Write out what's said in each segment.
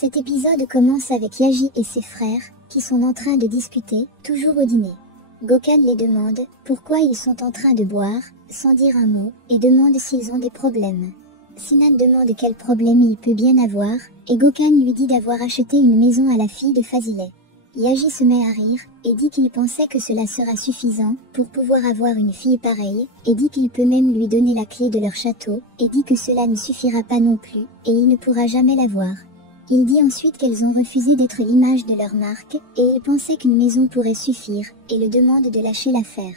Cet épisode commence avec Yaji et ses frères, qui sont en train de discuter, toujours au dîner. Gokhan les demande pourquoi ils sont en train de boire, sans dire un mot, et demande s'ils ont des problèmes. Sinan demande quel problème il peut bien avoir, et Gokhan lui dit d'avoir acheté une maison à la fille de Fazileh. Yaji se met à rire, et dit qu'il pensait que cela sera suffisant pour pouvoir avoir une fille pareille, et dit qu'il peut même lui donner la clé de leur château, et dit que cela ne suffira pas non plus, et il ne pourra jamais l'avoir. Il dit ensuite qu'elles ont refusé d'être l'image de leur marque, et il pensait qu'une maison pourrait suffire, et le demande de lâcher l'affaire.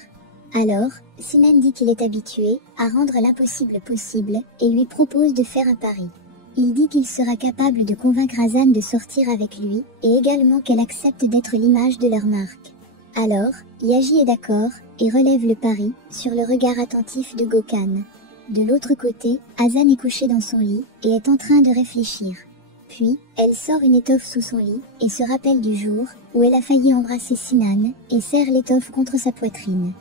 Alors, Sinan dit qu'il est habitué à rendre l'impossible possible, et lui propose de faire un pari. Il dit qu'il sera capable de convaincre Hazan de sortir avec lui, et également qu'elle accepte d'être l'image de leur marque. Alors, Yaji est d'accord, et relève le pari, sur le regard attentif de Gokhan. De l'autre côté, Hazan est couché dans son lit, et est en train de réfléchir. Puis, elle sort une étoffe sous son lit, et se rappelle du jour où elle a failli embrasser Sinan, et serre l'étoffe contre sa poitrine.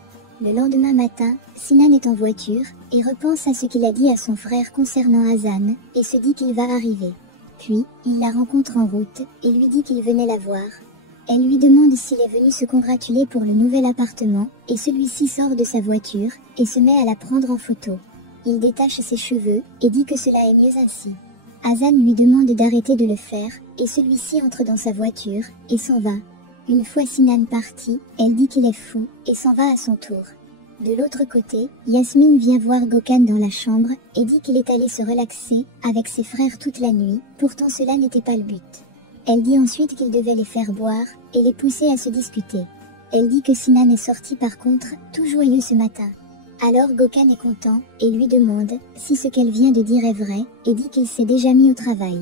Le lendemain matin, Sinan est en voiture, et repense à ce qu'il a dit à son frère concernant Hazan, et se dit qu'il va arriver. Puis, il la rencontre en route, et lui dit qu'il venait la voir. Elle lui demande s'il est venu se congratuler pour le nouvel appartement, et celui-ci sort de sa voiture, et se met à la prendre en photo. Il détache ses cheveux, et dit que cela est mieux ainsi. Hazan lui demande d'arrêter de le faire, et celui-ci entre dans sa voiture, et s'en va. Une fois Sinan parti, elle dit qu'il est fou, et s'en va à son tour. De l'autre côté, Yasmine vient voir Gokhan dans la chambre, et dit qu'il est allé se relaxer, avec ses frères toute la nuit, pourtant cela n'était pas le but. Elle dit ensuite qu'il devait les faire boire, et les pousser à se disputer. Elle dit que Sinan est sorti par contre, tout joyeux ce matin. Alors Gokhan est content, et lui demande si ce qu'elle vient de dire est vrai, et dit qu'il s'est déjà mis au travail.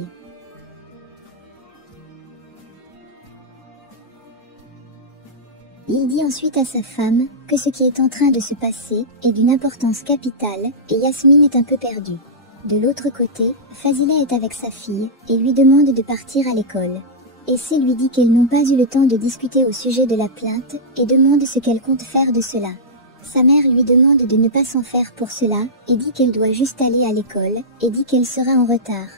Il dit ensuite à sa femme que ce qui est en train de se passer est d'une importance capitale, et Yasmine est un peu perdue. De l'autre côté, Fazileh est avec sa fille, et lui demande de partir à l'école. Essay lui dit qu'elles n'ont pas eu le temps de discuter au sujet de la plainte, et demande ce qu'elle compte faire de cela. Sa mère lui demande de ne pas s'en faire pour cela, et dit qu'elle doit juste aller à l'école, et dit qu'elle sera en retard.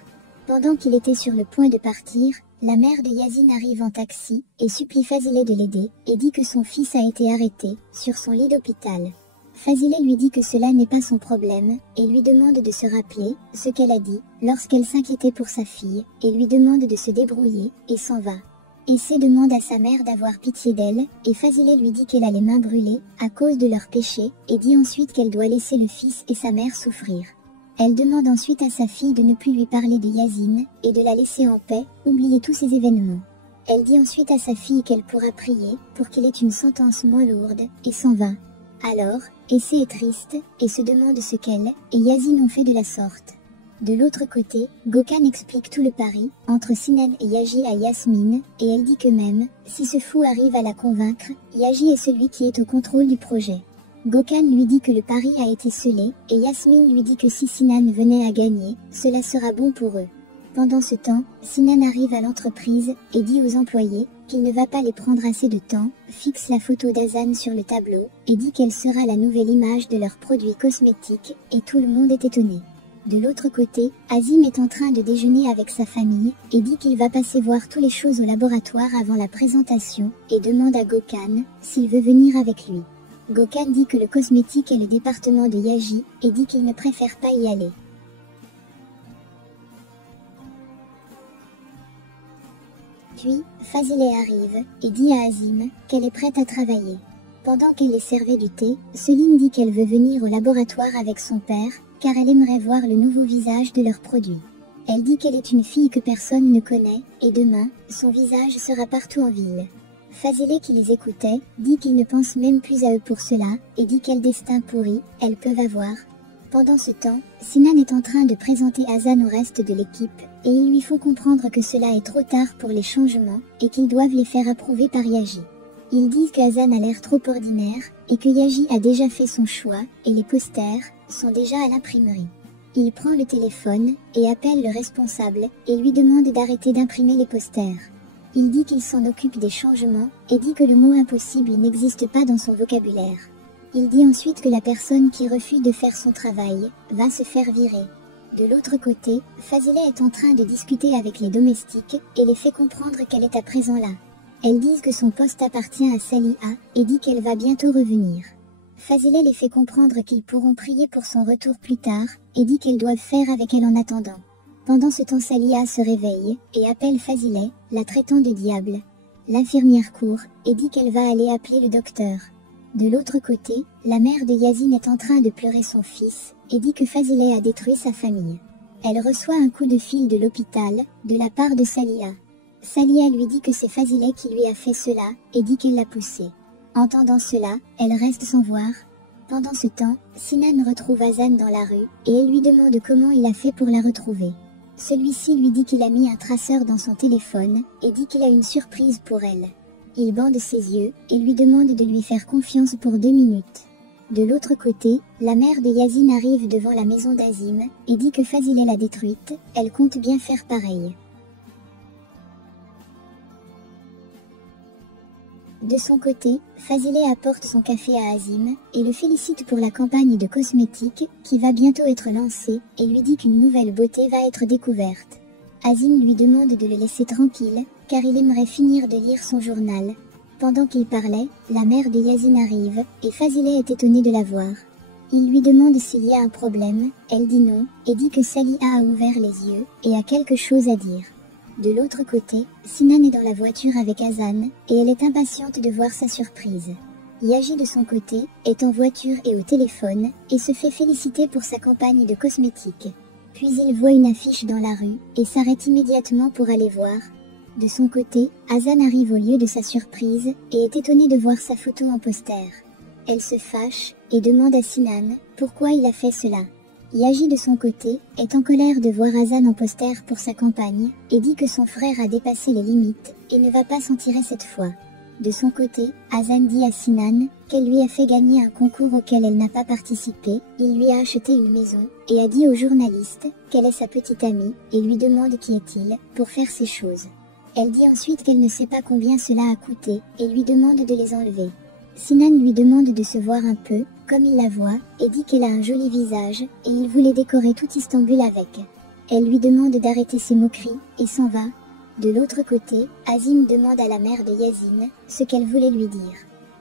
Pendant qu'il était sur le point de partir, la mère de Yazine arrive en taxi, et supplie Fazileh de l'aider, et dit que son fils a été arrêté, sur son lit d'hôpital. Fazileh lui dit que cela n'est pas son problème, et lui demande de se rappeler ce qu'elle a dit, lorsqu'elle s'inquiétait pour sa fille, et lui demande de se débrouiller, et s'en va. Essay demande à sa mère d'avoir pitié d'elle, et Fazileh lui dit qu'elle a les mains brûlées, à cause de leur péché, et dit ensuite qu'elle doit laisser le fils et sa mère souffrir. Elle demande ensuite à sa fille de ne plus lui parler de Yazine, et de la laisser en paix, oublier tous ces événements. Elle dit ensuite à sa fille qu'elle pourra prier, pour qu'il ait une sentence moins lourde, et s'en va. Alors, Essay est triste, et se demande ce qu'elle et Yazine ont fait de la sorte. De l'autre côté, Gokhan explique tout le pari entre Sinan et Yaji à Yasmine, et elle dit que même si ce fou arrive à la convaincre, Yaji est celui qui est au contrôle du projet. Gokhan lui dit que le pari a été scellé, et Yasmine lui dit que si Sinan venait à gagner, cela sera bon pour eux. Pendant ce temps, Sinan arrive à l'entreprise et dit aux employés qu'il ne va pas les prendre assez de temps, fixe la photo d'Hazan sur le tableau, et dit qu'elle sera la nouvelle image de leurs produits cosmétiques, et tout le monde est étonné. De l'autre côté, Azim est en train de déjeuner avec sa famille, et dit qu'il va passer voir toutes les choses au laboratoire avant la présentation, et demande à Gokhan s'il veut venir avec lui. Gokhan dit que le cosmétique est le département de Yaji, et dit qu'il ne préfère pas y aller. Puis, Fazileh arrive, et dit à Azim qu'elle est prête à travailler. Pendant qu'elle les servait du thé, Seline dit qu'elle veut venir au laboratoire avec son père, car elle aimerait voir le nouveau visage de leurs produits. Elle dit qu'elle est une fille que personne ne connaît, et demain, son visage sera partout en ville. Fazileh qui les écoutait, dit qu'il ne pense même plus à eux pour cela, et dit quel destin pourri elles peuvent avoir. Pendant ce temps, Sinan est en train de présenter Hazan au reste de l'équipe, et il lui faut comprendre que cela est trop tard pour les changements, et qu'ils doivent les faire approuver par Yaji. Ils disent que Hazan a l'air trop ordinaire, et que Yaji a déjà fait son choix, et les posters sont déjà à l'imprimerie. Il prend le téléphone, et appelle le responsable, et lui demande d'arrêter d'imprimer les posters. Il dit qu'il s'en occupe des changements, et dit que le mot impossible n'existe pas dans son vocabulaire. Il dit ensuite que la personne qui refuse de faire son travail va se faire virer. De l'autre côté, Fazile est en train de discuter avec les domestiques et les fait comprendre qu'elle est à présent là. Elles disent que son poste appartient à Saliha et dit qu'elle va bientôt revenir. Fazile les fait comprendre qu'ils pourront prier pour son retour plus tard et dit qu'elles doivent faire avec elle en attendant. Pendant ce temps, Saliha se réveille et appelle Fazile, la traitant de diable. L'infirmière court et dit qu'elle va aller appeler le docteur. De l'autre côté, la mère de Yazine est en train de pleurer son fils et dit que Fazile a détruit sa famille. Elle reçoit un coup de fil de l'hôpital de la part de Saliha. Saliha lui dit que c'est Fazile qui lui a fait cela et dit qu'elle l'a poussé. Entendant cela, elle reste sans voir. Pendant ce temps, Sinan retrouve Hazan dans la rue et elle lui demande comment il a fait pour la retrouver. Celui-ci lui dit qu'il a mis un traceur dans son téléphone et dit qu'il a une surprise pour elle. Il bande ses yeux et lui demande de lui faire confiance pour 2 minutes. De l'autre côté, la mère de Yazine arrive devant la maison d'Azim et dit que Fazile l'a détruite, elle compte bien faire pareil. De son côté, Fazile apporte son café à Azim et le félicite pour la campagne de cosmétiques qui va bientôt être lancée et lui dit qu'une nouvelle beauté va être découverte. Azim lui demande de le laisser tranquille car il aimerait finir de lire son journal. Pendant qu'il parlait, la mère de Yazine arrive et Fazile est étonnée de la voir. Il lui demande s'il y a un problème, elle dit non et dit que Saliha a ouvert les yeux et a quelque chose à dire. De l'autre côté, Sinan est dans la voiture avec Hazan et elle est impatiente de voir sa surprise. Yaji de son côté est en voiture et au téléphone et se fait féliciter pour sa campagne de cosmétiques. Puis il voit une affiche dans la rue et s'arrête immédiatement pour aller voir. De son côté, Hazan arrive au lieu de sa surprise et est étonnée de voir sa photo en poster. Elle se fâche et demande à Sinan pourquoi il a fait cela. Yaji de son côté est en colère de voir Hazan en poster pour sa campagne et dit que son frère a dépassé les limites et ne va pas s'en tirer cette fois. De son côté, Hazan dit à Sinan qu'elle lui a fait gagner un concours auquel elle n'a pas participé, il lui a acheté une maison et a dit au journaliste qu'elle est sa petite amie et lui demande qui est-il pour faire ces choses. Elle dit ensuite qu'elle ne sait pas combien cela a coûté et lui demande de les enlever. Sinan lui demande de se voir un peu, comme il la voit, et dit qu'elle a un joli visage, et il voulait décorer tout Istanbul avec. Elle lui demande d'arrêter ses moqueries, et s'en va. De l'autre côté, Azim demande à la mère de Yazine ce qu'elle voulait lui dire.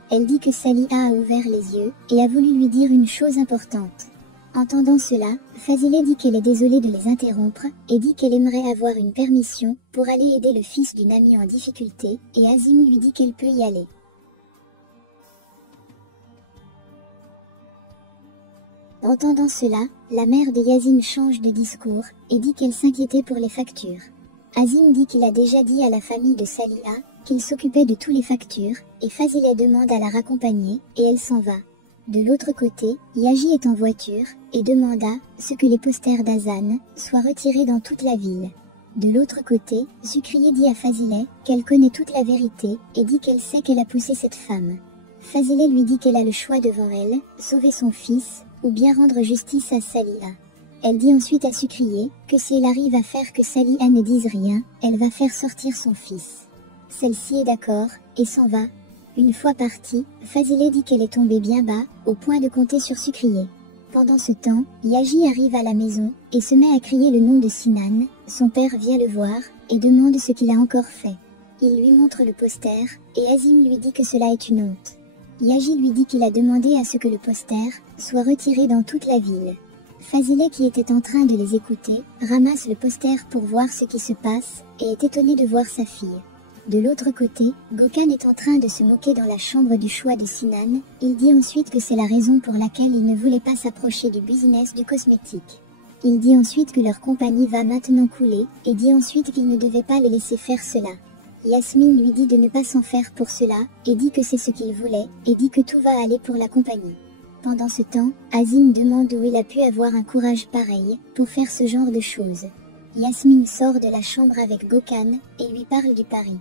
Elle dit que Saliha a ouvert les yeux, et a voulu lui dire une chose importante. Entendant cela, Fazile dit qu'elle est désolée de les interrompre, et dit qu'elle aimerait avoir une permission pour aller aider le fils d'une amie en difficulté, et Azim lui dit qu'elle peut y aller. Entendant cela, la mère de Yazine change de discours et dit qu'elle s'inquiétait pour les factures. Azim dit qu'il a déjà dit à la famille de Saliha qu'il s'occupait de tous les factures et Fazile demande à la raccompagner et elle s'en va. De l'autre côté, Yaji est en voiture et demanda ce que les posters d'Hazan soient retirés dans toute la ville. De l'autre côté, Zukriye dit à Fazile qu'elle connaît toute la vérité et dit qu'elle sait qu'elle a poussé cette femme. Fazile lui dit qu'elle a le choix devant elle, sauver son fils ou bien rendre justice à Saliha. Elle dit ensuite à Zukriye que si elle arrive à faire que Saliha ne dise rien, elle va faire sortir son fils. Celle-ci est d'accord et s'en va. Une fois partie, Fazile dit qu'elle est tombée bien bas, au point de compter sur Zukriye. Pendant ce temps, Yaji arrive à la maison et se met à crier le nom de Sinan. Son père vient le voir et demande ce qu'il a encore fait. Il lui montre le poster et Azim lui dit que cela est une honte. Yaji lui dit qu'il a demandé à ce que le poster soit retiré dans toute la ville. Fazile, qui était en train de les écouter, ramasse le poster pour voir ce qui se passe et est étonné de voir sa fille. De l'autre côté, Gökhan est en train de se moquer dans la chambre du choix de Sinan. Il dit ensuite que c'est la raison pour laquelle il ne voulait pas s'approcher du business du cosmétique. Il dit ensuite que leur compagnie va maintenant couler et dit ensuite qu'il ne devait pas le laisser faire cela. Yasmine lui dit de ne pas s'en faire pour cela et dit que c'est ce qu'il voulait et dit que tout va aller pour la compagnie. Pendant ce temps, Azim demande où il a pu avoir un courage pareil pour faire ce genre de choses. Yasmine sort de la chambre avec Gökhan et lui parle du pari.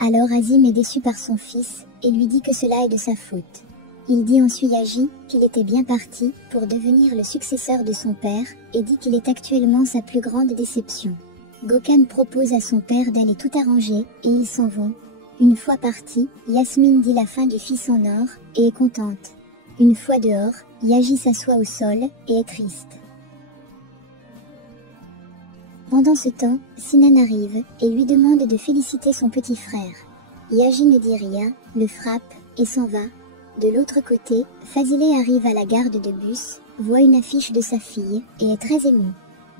Alors Azim est déçu par son fils et lui dit que cela est de sa faute. Il dit ensuite à Yaji qu'il était bien parti pour devenir le successeur de son père et dit qu'il est actuellement sa plus grande déception. Gökhan propose à son père d'aller tout arranger et ils s'en vont. Une fois parti, Yasmine dit la fin du fils en or et est contente. Une fois dehors, Yaji s'assoit au sol et est triste. Pendant ce temps, Sinan arrive et lui demande de féliciter son petit frère. Yaji ne dit rien, le frappe et s'en va. De l'autre côté, Fazileh arrive à la gare de bus, voit une affiche de sa fille et est très ému.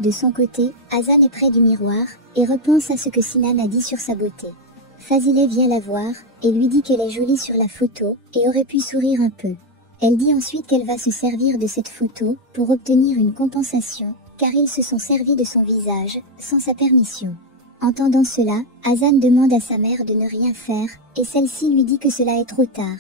De son côté, Hazan est près du miroir et repense à ce que Sinan a dit sur sa beauté. Fazileh vient la voir et lui dit qu'elle est jolie sur la photo et aurait pu sourire un peu. Elle dit ensuite qu'elle va se servir de cette photo pour obtenir une compensation, car ils se sont servis de son visage, sans sa permission. Entendant cela, Hazan demande à sa mère de ne rien faire, et celle-ci lui dit que cela est trop tard.